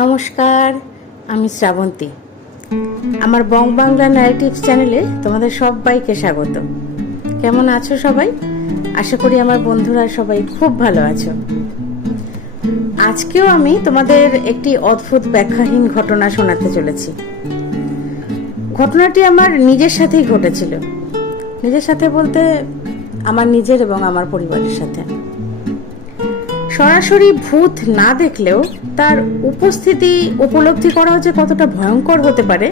নমস্কার, আমি শ্রাবন্তী। আমার বং বাংলা ন্যারেটিভস চ্যানেলে তোমাদের সবাইকে স্বাগত। কেমন আছো সবাই? আশা করি আমার বন্ধুরা সবাই খুব ভালো আছো। আজকেও আমি তোমাদের একটি অদ্ভুত ব্যাখ্যাহীন ঘটনা শোনাতে চলেছি। ঘটনাটি আমার নিজের সাথেই ঘটেছিল। নিজের সাথে বলতে আমার নিজের এবং আমার পরিবারের সাথে। সরাসরি ভূত না দেখলেও তার উপস্থিতি উপলব্ধি করা যে কতটা ভয়ঙ্কর হতে পারে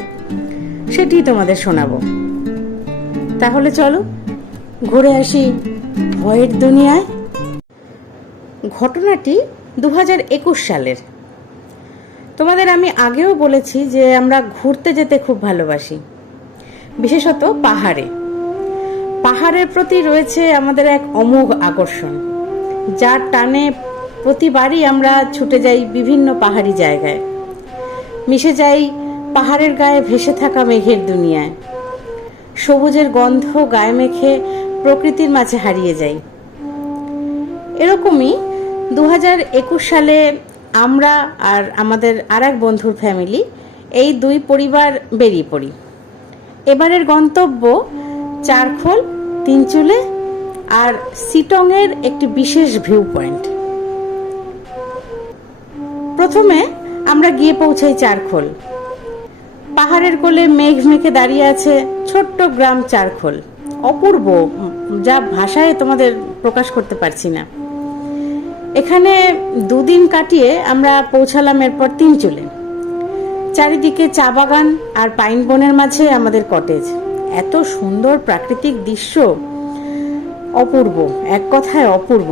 সেটি তোমাদের শোনাবো। তাহলে চলো ঘুরে আসি ভয়ের দুনিয়ায়। ঘটনাটি 2021 সালের। তোমাদের আমি আগেও বলেছি যে আমরা ঘুরতে যেতে খুব ভালোবাসি, বিশেষত পাহাড়ে। পাহাড়ের প্রতি রয়েছে আমাদের এক অমোঘ আকর্ষণ, যার টানে প্রতিবারই আমরা ছুটে যাই বিভিন্ন পাহাড়ি জায়গায়, মিশে যাই পাহাড়ের গায়ে ভেসে থাকা মেঘের দুনিয়ায়। সবুজের গন্ধ গায়ে মেখে প্রকৃতির মাঝে হারিয়ে যাই। এরকমই 2021 সালে আমরা আর আমাদের আর এক বন্ধুর ফ্যামিলি, এই দুই পরিবার বেরিয়ে পড়ি। এবারের গন্তব্য চারখোল, তিনচুলে আর সিটংয়ের একটি বিশেষ ভিউ পয়েন্ট। প্রথমে আমরা গিয়ে পৌঁছাই চারখোল। পাহাড়ের কোলে মেঘ মেঘে দাঁড়িয়ে আছে ছোট্ট গ্রাম চারখোল। অপূর্ব, যা ভাষায় তোমাদের প্রকাশ করতে পারছি না। এখানে দুদিন কাটিয়ে আমরা পৌঁছালাম এরপর তিনচুলে। চারিদিকে চা বাগান আর পাইন বনের মাঝে আমাদের কটেজ। এত সুন্দর প্রাকৃতিক দৃশ্য, অপূর্ব, এক কথায় অপূর্ব।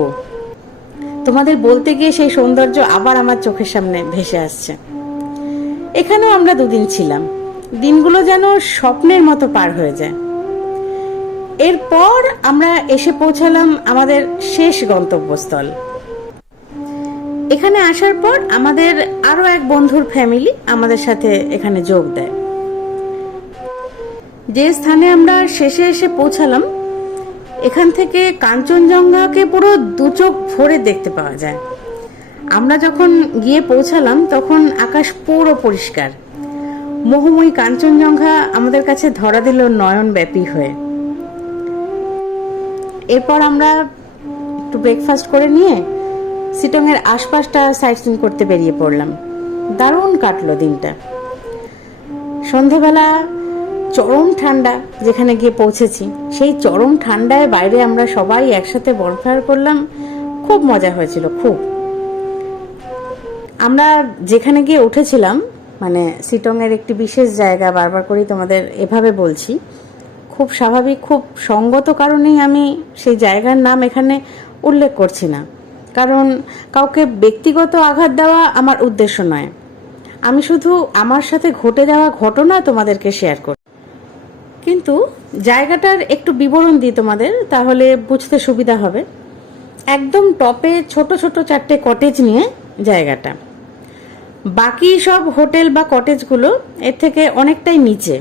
তোমাদের বলতে গিয়ে সেই সৌন্দর্য আবার আমার চোখের সামনে ভেসে আসছে। এখানেও আমরা দুদিন ছিলাম। দিনগুলো যেন স্বপ্নের মতো পার হয়ে যায়। এরপর আমরা এসে পৌঁছালাম আমাদের শেষ গন্তব্যস্থল। এখানে আসার পর আমাদের আরো এক বন্ধুর ফ্যামিলি আমাদের সাথে এখানে যোগ দেয়। যে স্থানে আমরা শেষে এসে পৌঁছালাম, এখান থেকে কাঞ্চনজঙ্ঘাকে পুরো দু চোখ ভরে দেখতে পাওয়া যায়। আমরা যখন গিয়ে পৌঁছালাম তখন আকাশ পুরো পরিষ্কার। মোহময়ী কাঞ্চনজঙ্ঘা আমাদের কাছে ধরা দিল নয়নব্যাপী হয়ে। এরপর আমরা একটু ব্রেকফাস্ট করে নিয়ে সিটংয়ের আশপাশটা সাইট সিন করতে বেরিয়ে পড়লাম। দারুণ কাটলো দিনটা। সন্ধেবেলা চরম ঠান্ডা, যেখানে গিয়ে পৌঁছেছি সেই চরম ঠান্ডায় বাইরে আমরা সবাই একসাথে বনফায়ার করলাম। খুব মজা হয়েছিল, খুব। আমরা যেখানে গিয়ে উঠেছিলাম, মানে সিটংয়ের একটি বিশেষ জায়গা, বারবার করেই তোমাদের এভাবে বলছি, খুব স্বাভাবিক, খুব সঙ্গত কারণেই আমি সেই জায়গার নাম এখানে উল্লেখ করছি না, কারণ কাউকে ব্যক্তিগত আঘাত দেওয়া আমার উদ্দেশ্য নয়। আমি শুধু আমার সাথে ঘটে যাওয়া ঘটনা তোমাদেরকে শেয়ার করি। কিন্তু জায়গাটার একটু বিবরণ দিই তোমাদের, তাহলে বুঝতে সুবিধা হবে। একদম টপে ছোট ছোট 4টে কটেজ নিয়ে জায়গাটা। বাকি সব হোটেল বা কটেজগুলো এর থেকে অনেকটাই নিচে।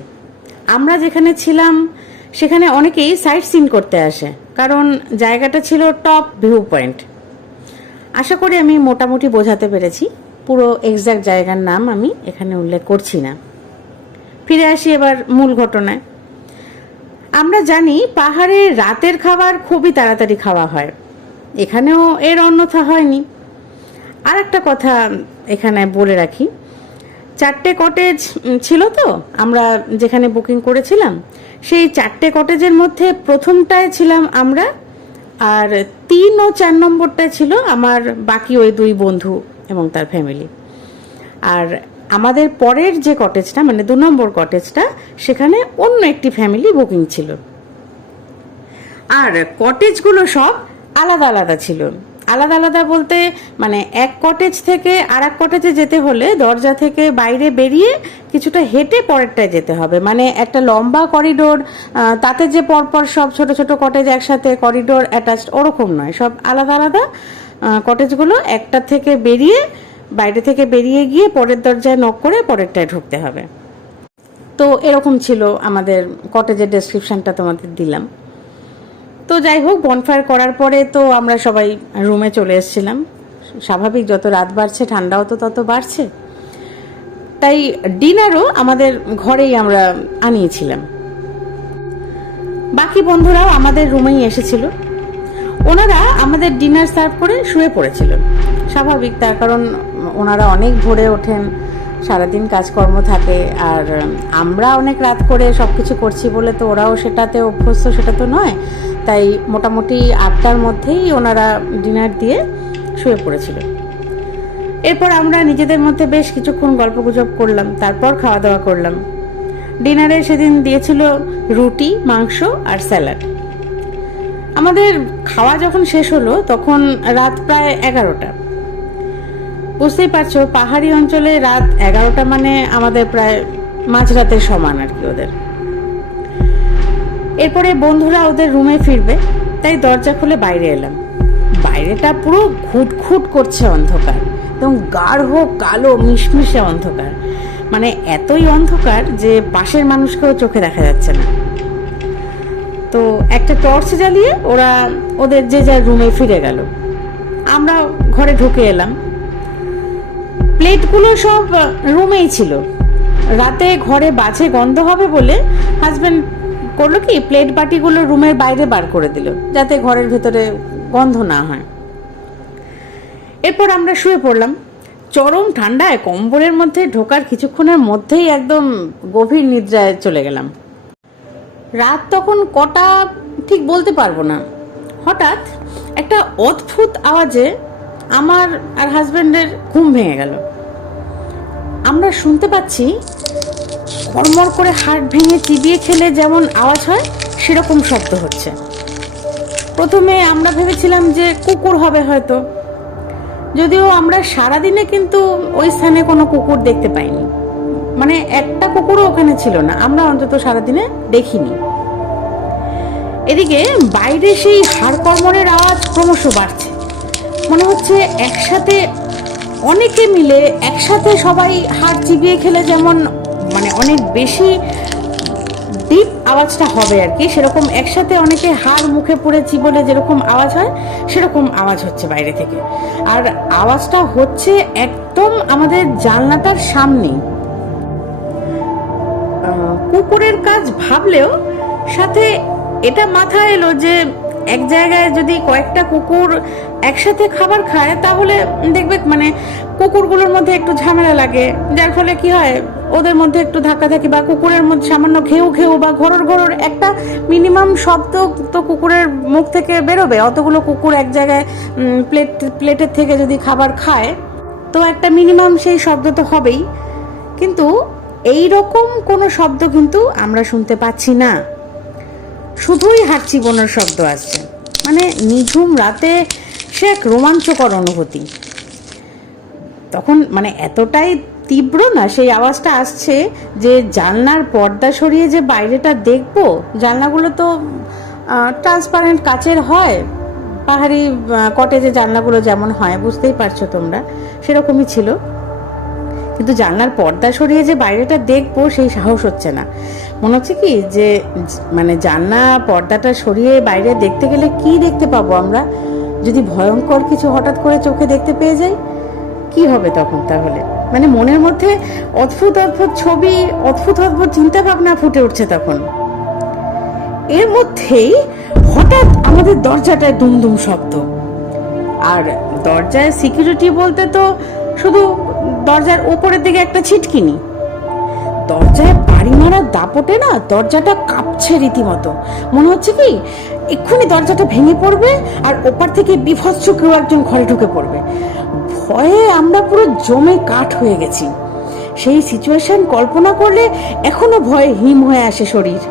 আমরা যেখানে ছিলাম সেখানে অনেকেই সাইট সিন করতে আসে, কারণ জায়গাটা ছিল টপ ভিউ পয়েন্ট। আশা করি আমি মোটামুটি বোঝাতে পেরেছি। পুরো এক্সাক্ট জায়গার নাম আমি এখানে উল্লেখ করছি না। ফিরে আসি এবার মূল ঘটনায়। আমরা জানি পাহাড়ে রাতের খাবার খুবই তাড়াতাড়ি খাওয়া হয়, এখানেও এর অন্যথা হয়নি। আর একটা কথা এখানে বলে রাখি, 4টে কটেজ ছিল তো আমরা যেখানে বুকিং করেছিলাম, সেই 4টে কটেজের মধ্যে প্রথমটায় ছিলাম আমরা, আর 3 ও 4 নম্বরটায় ছিল আমার বাকি ওই দুই বন্ধু এবং তার ফ্যামিলি। আর আমাদের পরের যে কটেজটা, মানে 2 নম্বর কটেজটা, সেখানে অন্য একটি ফ্যামিলি বুকিং ছিল। আর কটেজগুলো সব আলাদা আলাদা ছিল। আলাদা আলাদা বলতে মানে এক কটেজ থেকে আর এক কটেজে যেতে হলে দরজা থেকে বাইরে বেরিয়ে কিছুটা হেঁটে পরেরটায় যেতে হবে। মানে একটা লম্বা করিডোর, তাতে যে পরপর সব ছোট ছোট কটেজ একসাথে করিডোর অ্যাটাচড, ওরকম নয়। সব আলাদা আলাদা কটেজগুলো একটা থেকে বেরিয়ে, বাইরে থেকে বেরিয়ে গিয়ে পরের দরজায় নক করে পরেরটায় ঢুকতে হবে। তো এরকম ছিল আমাদের কটেজের ডেসক্রিপশনটা তোমাদের দিলাম। তো যাই হোক, বনফায়ার করার পরে তো আমরা সবাই রুমে চলে এসেছিলাম। স্বাভাবিক, যত রাত বাড়ছে ঠান্ডাও তো তত বাড়ছে। তাই ডিনারও আমাদের ঘরেই আমরা আনিয়েছিলাম। বাকি বন্ধুরাও আমাদের রুমেই এসেছিল। ওনারা আমাদের ডিনার সার্ভ করে শুয়ে পড়েছিল, স্বাভাবিক, তার কারণ ওনারা অনেক ভোরে ওঠেন, সারাদিন কাজকর্ম থাকে, আর আমরা অনেক রাত করে সব কিছু করছি বলে তো ওরাও সেটাতে অভ্যস্ত সেটা তো নয়। তাই মোটামুটি 8টার মধ্যেই ওনারা ডিনার দিয়ে শুয়ে পড়েছিল। এরপর আমরা নিজেদের মধ্যে বেশ কিছুক্ষণ গল্পগুজব করলাম, তারপর খাওয়া দাওয়া করলাম। ডিনারে সেদিন দিয়েছিল রুটি, মাংস আর স্যালাড। আমাদের খাওয়া যখন শেষ হলো তখন রাত প্রায় 11টা। বুঝতেই পারছো, পাহাড়ি অঞ্চলে রাত 11টা মানে আমাদের প্রায় মাঝরাতের সমান আর কি ওদের। এরপরে বন্ধুরা ওদের রুমে ফিরবে, তাই দরজা খুলে বাইরে এলাম। বাইরেটা পুরো ঘুটঘুট করছে অন্ধকার, একদম গাঢ় কালো মিশমিশে অন্ধকার, মানে এতই অন্ধকার যে পাশের মানুষকেও চোখে দেখা যাচ্ছে না। তো একটা টর্চ জ্বালিয়ে ওরা ওদের যে যার রুমে ফিরে গেল। আমরা ঘরে ঢুকে এলাম। প্লেটগুলো সব রুমেই ছিল। রাতে ঘরে বাজে গন্ধ হবে বলে হাজবেন্ড করলো কি, প্লেট বাটিগুলো রুমের বাইরে বার করে দিল, যাতে ঘরের ভেতরে গন্ধ না হয়। এরপর আমরা শুয়ে পড়লাম। চরম ঠান্ডায় কম্বলের মধ্যে ঢোকার কিছুক্ষণের মধ্যেই একদম গভীর নিদ্রায় চলে গেলাম। রাত তখন কটা ঠিক বলতে পারবো না। হঠাৎ একটা অদ্ভুত আওয়াজে আমার আর হাজবেন্ডের ঘুম ভেঙে গেল। আমরা শুনতে পাচ্ছি কড়মড় করে হাড় ভেঙে চিবিয়ে খেলে যেমন আওয়াজ হয় সেরকম শব্দ হচ্ছে। প্রথমে আমরা ভেবেছিলাম যে কুকুর হবে হয়তো, যদিও আমরা সারাদিনে কিন্তু ওই স্থানে কোনো কুকুর দেখতে পাইনি, মানে একটা কুকুরও ওখানে ছিল না, আমরা অন্তত সারাদিনে দেখিনি। এদিকে বাইরে সেই হাড়কড়মড়ের আওয়াজ ক্রমশ বাড়ছে, মনে হচ্ছে একসাথে অনেকে মিলে একসাথে সবাই হাড় চিবিয়ে খেলে যেমন মানে অনেক বেশি ডিপ আওয়াজটা হবে আর কি, সেরকম একসাথে অনেকে হাড় মুখে পড়ে চিবোলে যেরকম আওয়াজ হয় সেরকম আওয়াজ হচ্ছে বাইরে থেকে। আর আওয়াজটা হচ্ছে একদম আমাদের জানলাটার সামনেই। কুকুরের কাজ ভাবলেও সাথে এটা মাথায় এলো যে এক জায়গায় যদি কয়েকটা কুকুর একসাথে খাবার খায় তাহলে দেখবে মানে কুকুরগুলোর মধ্যে একটু ঝামেলা লাগে, যার ফলে কি হয় ওদের মধ্যে একটু ধাক্কাধাক্কি বা কুকুরের মধ্যে সামান্য ঘেউ ঘেউ বা ঘরর ঘরর একটা মিনিমাম শব্দ তো কুকুরের মুখ থেকে বেরোবে। অতগুলো কুকুর এক জায়গায় প্লেটের থেকে যদি খাবার খায় তো একটা মিনিমাম সেই শব্দ তো হবেই, কিন্তু এই রকম কোনো শব্দ কিন্তু আমরা শুনতে পাচ্ছি না, শুধুই হাড় চিবোনোর শব্দ আসছে। মানে নিঝুম রাতে সে এক রোমাঞ্চকর অনুভূতি। তখন মানে এতটাই তীব্র না সেই আওয়াজটা আসছে যে জানলার পর্দা সরিয়ে যে বাইরেটা দেখবো, জানলাগুলো তো ট্রান্সপারেন্ট কাচের হয়, পাহাড়ি কটেজে জানলাগুলো যেমন হয় বুঝতেই পারছো তোমরা, সেরকমই ছিল। কিন্তু জানলার পর্দা সরিয়ে যে বাইরেটা দেখবো সেই সাহস হচ্ছে না। মনে হচ্ছে কি যে মানে জানলা পর্দাটা সরিয়ে বাইরে দেখতে গেলে কি দেখতে পাবো আমরা, যদি ভয়ঙ্কর কিছু হঠাৎ করে চোখে দেখতে পেয়ে যাই কি হবে তখন। তাহলে মানে মনের মধ্যে অদ্ভুত অদ্ভুত ছবি, অদ্ভুত অদ্ভুত চিন্তা ভাবনা ফুটে উঠছে তখন। এর মধ্যেই হঠাৎ আমাদের দরজাটায় দুমদুম শব্দ। আর দরজায় সিকিউরিটি বলতে তো শুধু দরজার উপরের দিকে একটা ছিটকিনি, দরজায় বাড়ি মারার দাপটে না দরজাটা কাঁপছে রীতিমতো। মনে হচ্ছে কি এক্ষুনি দরজাটা ভেঙে পড়বে আর ওপার থেকে বিভৎস কেউ একজন ঘরে ঢুকে পড়বে। ভয়ে আমরা পুরো জমে কাঠ হয়ে গেছি। সেই সিচুয়েশন কল্পনা করলে এখনো ভয়ে হিম হয়ে আসে শরীর।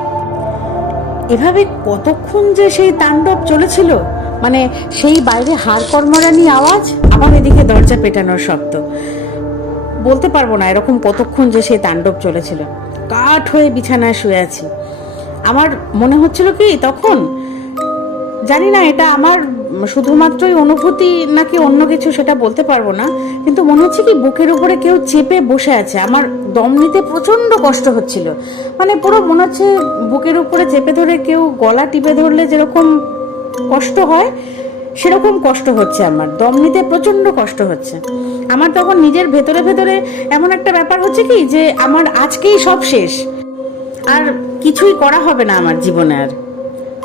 এভাবে কতক্ষণ যে সেই তাণ্ডব চলেছিল, মানে সেই বাইরে হাড় কর্মরানি আওয়াজ, আবার এদিকে দরজা পেটানোর শব্দ, বলতে পারবো না এরকম কতক্ষণ যে সেই তাণ্ডব চলেছিল। কাঠ হয়ে বিছানায় শুয়ে আছি। আমার মনে হচ্ছিল কি তখন, জানি না এটা আমার শুধুমাত্রই অনুভূতি নাকি অন্য কিছু সেটা বলতে পারবো না, কিন্তু মনে হচ্ছে কি বুকের উপরে কেউ চেপে বসে আছে। আমার দম নিতে প্রচন্ড কষ্ট হচ্ছিল, মানে পুরো মনে হচ্ছে বুকের উপরে চেপে ধরে কেউ গলা টিপে ধরলে যেরকম কষ্ট হয় সেরকম কষ্ট হচ্ছে, আমার দম নিতে প্রচন্ড কষ্ট হচ্ছে। আমার তখন নিজের ভেতরে ভেতরে এমন একটা ব্যাপার হচ্ছে কি যে আমার আজকেই সব শেষ, আর কিছুই করা হবে না আমার জীবনে। আর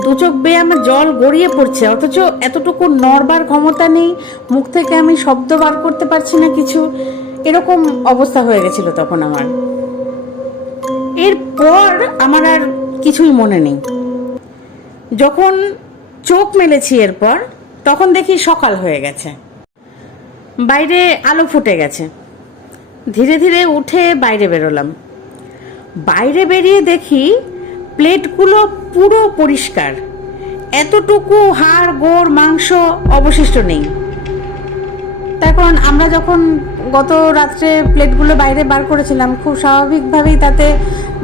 দু চোখ বেয়ে আমার জল গড়িয়ে পড়ছে, অথচ এতটুকু নড়বার ক্ষমতা নেই, মুখ থেকে আমি শব্দ বার করতে পারছি না কিছু, এরকম অবস্থা হয়ে গেছিল তখন আমার। এরপর আমার আর কিছুই মনে নেই। যখন চোখ মেলেছি এরপর, তখন দেখি সকাল হয়ে গেছে, বাইরে আলো ফুটে গেছে। ধীরে ধীরে উঠে বাইরে বেরোলাম। বাইরে বেরিয়ে দেখি প্লেটগুলো পুরো পরিষ্কার, এতটুকু হাড় গোড় মাংস অবশিষ্ট নেই। তার কারণ আমরা যখন গত রাত্রে প্লেটগুলো বাইরে বার করেছিলাম, খুব স্বাভাবিকভাবেই তাতে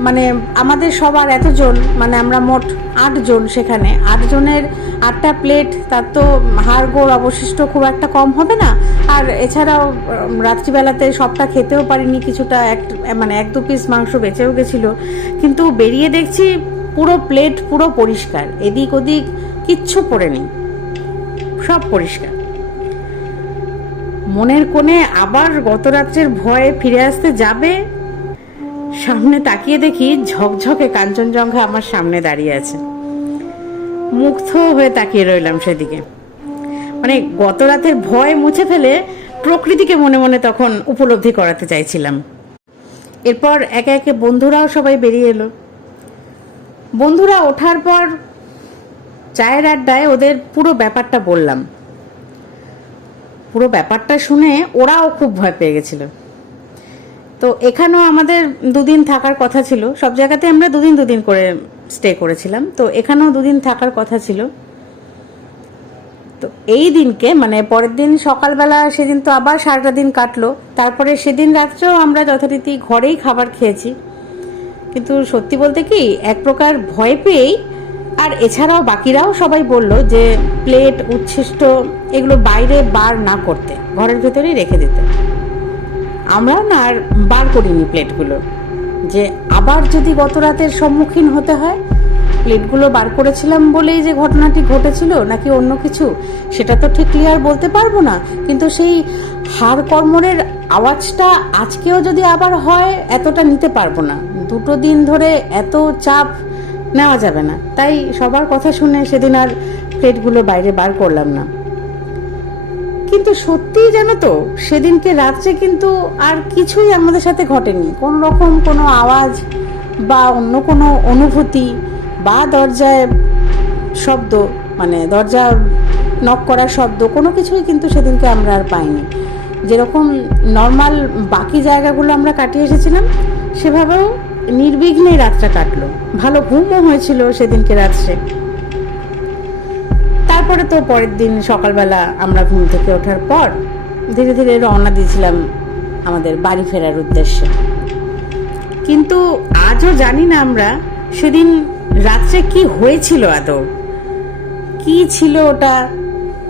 মানে আমাদের সবার এতজন, মানে আমরা মোট 8 জন, সেখানে 8 জনের 8টা প্লেট, তার তো হাড় গোড় অবশিষ্ট খুব একটা কম হবে না। আর এছাড়াও রাত্রিবেলাতে সবটা খেতেও পারিনি, কিছুটা মানে 1-2 পিস মাংস বেঁচেও গেছিলো। কিন্তু বেরিয়ে দেখছি পুরো প্লেট পুরো পরিষ্কার, এদিক ওদিক কিচ্ছু পড়ে নেই, সব পরিষ্কার। মনের কোণে আবার গত রাত্রের ভয়ে ফিরে আসতে যাবে, সামনে তাকিয়ে দেখি ঝকঝকে কাঞ্চনজঙ্ঘা আমার সামনে দাঁড়িয়ে আছে। মুগ্ধ হয়ে তাকিয়ে রইলাম সেদিকে। মানে গত রাতের ভয় মুছে ফেলে প্রকৃতিকে মনে মনে তখন উপলব্ধি করাতে চাইছিলাম। এরপর একে একে বন্ধুরাও সবাই বেরিয়ে এলো। বন্ধুরা ওঠার পর চায়ের আড্ডায় ওদের পুরো ব্যাপারটা বললাম। পুরো ব্যাপারটা শুনে ওরাও খুব ভয় পেয়ে গেছিল। তো এখানেও আমাদের 2 দিন থাকার কথা ছিল, সব জায়গাতে আমরা 2 দিন 2 দিন করে স্টে করেছিলাম, তো এখানেও 2 দিন থাকার কথা ছিল। তো এই দিনকে মানে পরের দিন সকালবেলা, সেদিন তো আবার সারাটা দিন কাটলো। তারপরে সেদিন রাত্রেও আমরা যথারীতি ঘরেই খাবার খেয়েছি। কিন্তু সত্যি বলতে কি, এক প্রকার ভয় পেয়েই, আর এছাড়াও বাকিরাও সবাই বলল যে প্লেট উচ্ছিষ্ট এগুলো বাইরে বার না করতে, ঘরের ভেতরেই রেখে দিতে। আমরাও না আর বার করিনি প্লেটগুলো, যে আবার যদি গত রাতের সম্মুখীন হতে হয়। প্লেটগুলো বার করেছিলাম বলেই যে ঘটনাটি ঘটেছিল নাকি অন্য কিছু, সেটা তো ঠিক ক্লিয়ার বলতে পারবো না। কিন্তু সেই হাড় কর্মরের আওয়াজটা আজকেও যদি আবার হয়, এতটা নিতে পারবো না। 2 দিন ধরে এত চাপ নেওয়া যাবে না। তাই সবার কথা শুনে সেদিন আর প্লেটগুলো বাইরে বার করলাম না। কিন্তু সত্যিই জানো তো, সেদিনকে রাত্রে কিন্তু আর কিছুই আমাদের সাথে ঘটেনি। কোনো রকম কোনো আওয়াজ বা অন্য কোনো অনুভূতি বা দরজায় শব্দ, মানে দরজা নক করার শব্দ, কোনো কিছুই কিন্তু সেদিনকে আমরা আর পাইনি। যেরকম নর্মাল বাকি জায়গাগুলো আমরা কাটিয়ে এসেছিলাম, সেভাবেও নির্বিঘ্নে রাতটা কাটলো। ভালো ঘুমও হয়েছিল সেদিনকে রাত্রে। তারপরে তো পরের দিন সকালবেলা আমরা ঘুম থেকে ওঠার পর ধীরে ধীরে রওনা দিয়েছিলাম আমাদের বাড়ি ফেরার উদ্দেশ্যে। কিন্তু আজও জানি না আমরা সেদিন রাত্রে কি হয়েছিল, আদৌ কি ছিল ওটা,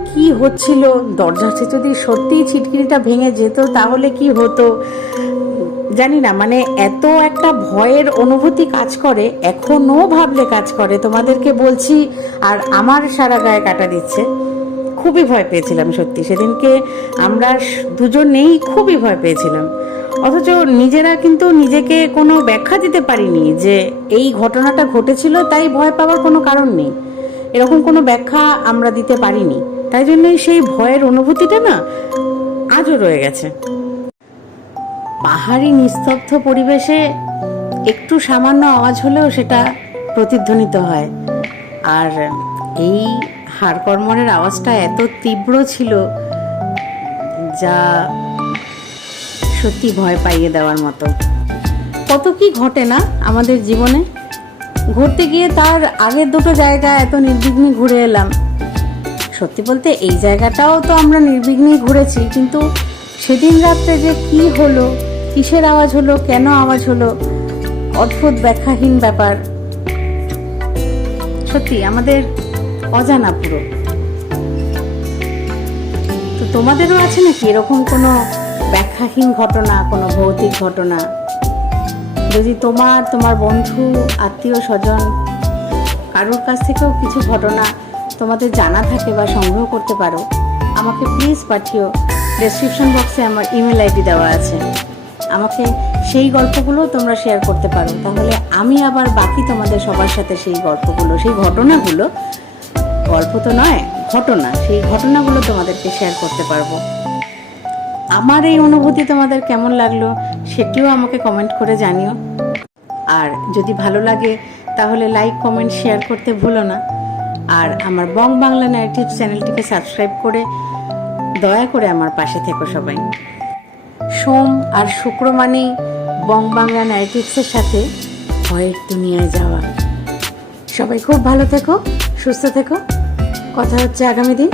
কি হচ্ছিল। দরজাটা যদি সত্যিই ছিটকিনিটা ভেঙে যেত তাহলে কি হতো জানি না। মানে এত একটা ভয়ের অনুভূতি কাজ করে, এখনো ভাবলে কাজ করে, তোমাদেরকে বলছি আর আমার সারা গায়ে কাটা দিচ্ছে। খুবই ভয় পেয়েছিলাম সত্যি সেদিনকে, আমরা দুজনেই খুবই ভয় পেয়েছিলাম। অথচ নিজেরা কিন্তু নিজেকে কোনো ব্যাখ্যা দিতে পারিনি যে এই ঘটনাটা ঘটেছিল তাই ভয় পাওয়ার কোনো কারণ নেই, এরকম কোনো ব্যাখ্যা আমরা দিতে পারিনি। তাই জন্যই সেই ভয়ের অনুভূতিটা না আজও রয়ে গেছে। পাহাড়ি নিস্তব্ধ পরিবেশে একটু সামান্য আওয়াজ হলেও সেটা প্রতিধ্বনিত হয়। আর এই হাড়কর্মরের আওয়াজটা এত তীব্র ছিল যা সত্যি ভয় পাইয়ে দেওয়ার মতো। কত কি ঘটে না আমাদের জীবনে। ঘুরতে গিয়ে তার আগের 2টো জায়গা এত নির্বিঘ্নে ঘুরে এলাম। সত্যি বলতে এই জায়গাটাও তো আমরা নির্বিঘ্নেই ঘুরেছি, কিন্তু সেদিন রাত্রে যে কি হলো, কিসের আওয়াজ হলো, কেন আওয়াজ হলো, অদ্ভুত ব্যাখ্যাহীন ব্যাপার, সত্যি আমাদের অজানা পুরো। তো তোমাদেরও আছে নাকি এরকম কোনো ব্যাখ্যাহীন ঘটনা, কোনো ভৌতিক ঘটনা? যদি তোমার বন্ধু, আত্মীয় স্বজন কারোর কাছ থেকেও কিছু ঘটনা তোমাদের জানা থাকে বা সংগ্রহ করতে পারো, আমাকে প্লিজ পাঠিও। ডেসক্রিপশন বক্সে আমার ইমেল আইডি দেওয়া আছে। আমাকে সেই গল্পগুলো তোমরা শেয়ার করতে পারো, তাহলে আমি আবার বাকি তোমাদের সবার সাথে সেই গল্পগুলো, সেই ঘটনাগুলো, গল্প তো নয় ঘটনা, সেই ঘটনাগুলো তোমাদেরকে শেয়ার করতে পারবো। আমার এই অনুভূতি তোমাদের কেমন লাগলো সেটিও আমাকে কমেন্ট করে জানিও। আর যদি ভালো লাগে তাহলে লাইক, কমেন্ট, শেয়ার করতে ভুলো না। আর আমার বং বাংলা ন্যারেটিভস চ্যানেলটিকে সাবস্ক্রাইব করে দয়া করে আমার পাশে থেকো সবাই। সোম আর শুক্র মানেই বং বাংলা ন্যারেটিভসের সাথে ভয়ের দুনিয়ায় যাওয়া। সবাই খুব ভালো থেকো, সুস্থ থেকো। কথা হচ্ছে আগামী দিন।